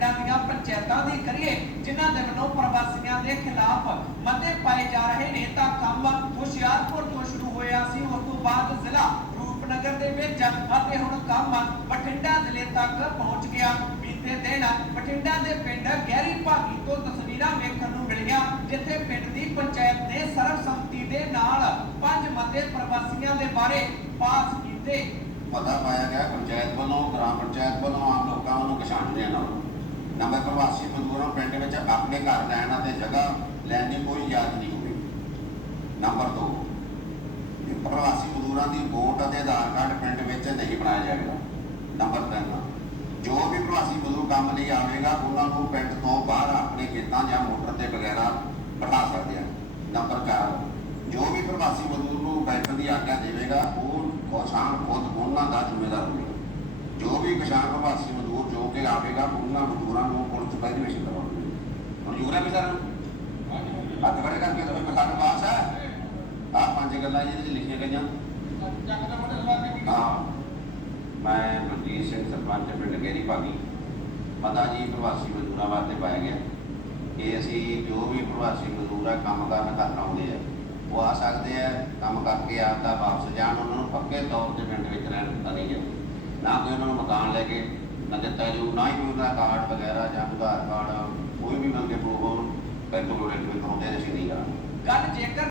ਪਿੰਡਾਂ ਦੀਆਂ ਪੰਚਾਇਤਾਂ ਦੀ ਕਰੀਏ, ਜਿਨ੍ਹਾਂ ਦੇ ਵੱਲੋਂ ਪ੍ਰਵਾਸੀਆਂ ਦੇ ਖਿਲਾਫ ਮਤੇ ਪਾਏ ਜਾ ਰਹੇ ਨੇ, ਤਾਂ ਕੰਮ ਹੁਸ਼ਿਆਰਪੁਰ ਤੋਂ ਸ਼ੁਰੂ ਹੋਇਆ ਸੀ, ਉਸ ਤੋਂ ਬਾਅਦ ਜ਼ਿਲ੍ਹਾ ਰੂਪਨਗਰ ਦੇ ਵਿੱਚ ਅਤੇ ਹੁਣ ਕੰਮ ਬਠਿੰਡਾ ਜ਼ਿਲ੍ਹੇ ਤੱਕ ਪਹੁੰਚ ਗਿਆ। ਬੀਤੇ ਦਿਨ ਬਠਿੰਡਾ ਦੇ ਪਿੰਡ ਗਹਿਰੀ ਭਾਗੀ ਤੋਂ ਤਸਵੀਰਾਂ ਵੇਖਣ ਨੂੰ ਮਿਲੀਆਂ, ਜਿੱਥੇ ਪਿੰਡ ਦੀ ਪੰਚਾਇਤ ਨੇ ਸਰਬਸੰਮਤੀ ਦੇ ਨਾਲ ਪੰਜ ਮਤੇ ਪ੍ਰਵਾਸੀਆਂ ਦੇ ਬਾਰੇ ਪਾਸ ਕੀਤੇ। ਪਤਾ ਪਾਇਆ ਗਿਆ, ਪੰਚਾਇਤ ਨਵੇਂ ਪ੍ਰਵਾਸੀ ਮਜ਼ਦੂਰਾਂ ਪਿੰਡ ਵਿੱਚ ਆਪਣੇ ਘਰ ਲੈਣ ਅਤੇ ਜਗ੍ਹਾ ਲੈਣ ਦੀ ਕੋਈ ਇਜਾਜ਼ਤ ਨਹੀਂ ਹੋਈ। ਨੰਬਰ 2 ਪ੍ਰਵਾਸੀ ਮਜ਼ਦੂਰਾਂ ਦੀ ਵੋਟ ਅਤੇ ਆਧਾਰ ਕਾਰਡ ਪਿੰਡ ਵਿੱਚ ਨਹੀਂ ਬਣਾਇਆ ਜਾਏਗਾ। ਨੰਬਰ 3 ਜੋ ਵੀ ਪ੍ਰਵਾਸੀ ਮਜ਼ਦੂਰ ਕੰਮ ਲਈ ਆਵੇਗਾ, ਉਹਨਾਂ ਨੂੰ ਪਿੰਡ ਤੋਂ ਬਾਹਰ ਆਪਣੇ ਖੇਤਾਂ ਜਾਂ ਮੋਟਰ ਤੇ ਵਗੈਰਾ ਬਿਠਾ ਸਕਦੇ ਆ। ਨੰਬਰ 4 ਜੋ ਵੀ ਪ੍ਰਵਾਸੀ ਮਜ਼ਦੂਰ ਨੂੰ ਬੈਠਣ ਦੀ ਆਗਿਆ ਦੇਵੇਗਾ, ਉਹ ਕਿਸਾਨ ਖੁਦ ਉਹਨਾਂ ਦਾ ਜ਼ਿੰਮੇਵਾਰ ਹੋਵੇਗਾ। ਜੋ ਵੀ ਕਿਸਾਨ ਪ੍ਰਵਾਸੀ ਕਿ ਆਵੇਗਾ ਉਹਨਾਂ ਮਜ਼ਦੂਰਾਂ ਨੂੰ ਪੁਲਿਸ ਵੈਰੀਫਿਕੇਸ਼ਨ ਕਰਵਾਉਣੀ ਮਨਜ਼ੂਰ ਹੈ ਵੀ ਸਰ ਹੱਥ ਖੜੇ ਕਰਕੇ ਤਾਂ ਕਿਸਾਨ ਪਾਸ ਹੈ ਆ ਪੰਜ ਗੱਲਾਂ ਜਿਹਦੇ ਚ ਲਿਖੀਆਂ ਗਈਆਂ। ਹਾਂ। ਮੈਂ ਮਨਜੀਤ ਸਿੰਘ ਸਰਪੰਚ ਪਿੰਡ ਗੇਰੀ ਭਾਗੀ। ਪਤਾ ਜੀ ਪ੍ਰਵਾਸੀ ਮਜ਼ਦੂਰਾਂ ਵਾਸਤੇ ਪਾਇਆ ਗਿਆ। ਕਿ ਅਸੀਂ ਜੋ ਵੀ ਪ੍ਰਵਾਸੀ ਮਜ਼ਦੂਰ ਆ, ਕੰਮ ਕਰਨ ਘਰ ਆਉਂਦੇ ਆ, ਉਹ ਆ ਸਕਦੇ ਆ। ਕੰਮ ਕਰਕੇ ਆਪਦਾ ਵਾਪਸ ਜਾਣ, ਉਹਨਾਂ ਨੂੰ ਪੱਕੇ ਤੌਰ ਤੇ ਪਿੰਡ ਵਿੱਚ ਰਹਿਣ ਦਿੱਤਾ ਨਹੀਂ ਜਾਂਦਾ ਨਾ ਕੋਈ ਉਹਨਾਂ ਨੂੰ ਮਕਾਨ ਲੈ ਕੇ ਦਿੱਤਾ ਜੂ ਨਾ ਹੀ ਕੋਈ ਕਾਰਡ ਵਗੈਰਾ ਜਾਂ ਆਧਾਰ ਕਾਰਡ ਕੋਈ ਵੀ ਬੰਦੇ ਪ੍ਰੂਫ ਹੋਣ ਪੈਟਰੋਲ ਰੇਟ ਵਿੱਚ ਹੁੰਦੇ ਅਸੀਂ ਨਹੀਂ ਕਰਾਂਗੇ ਗੱਲ ਜੇਕਰ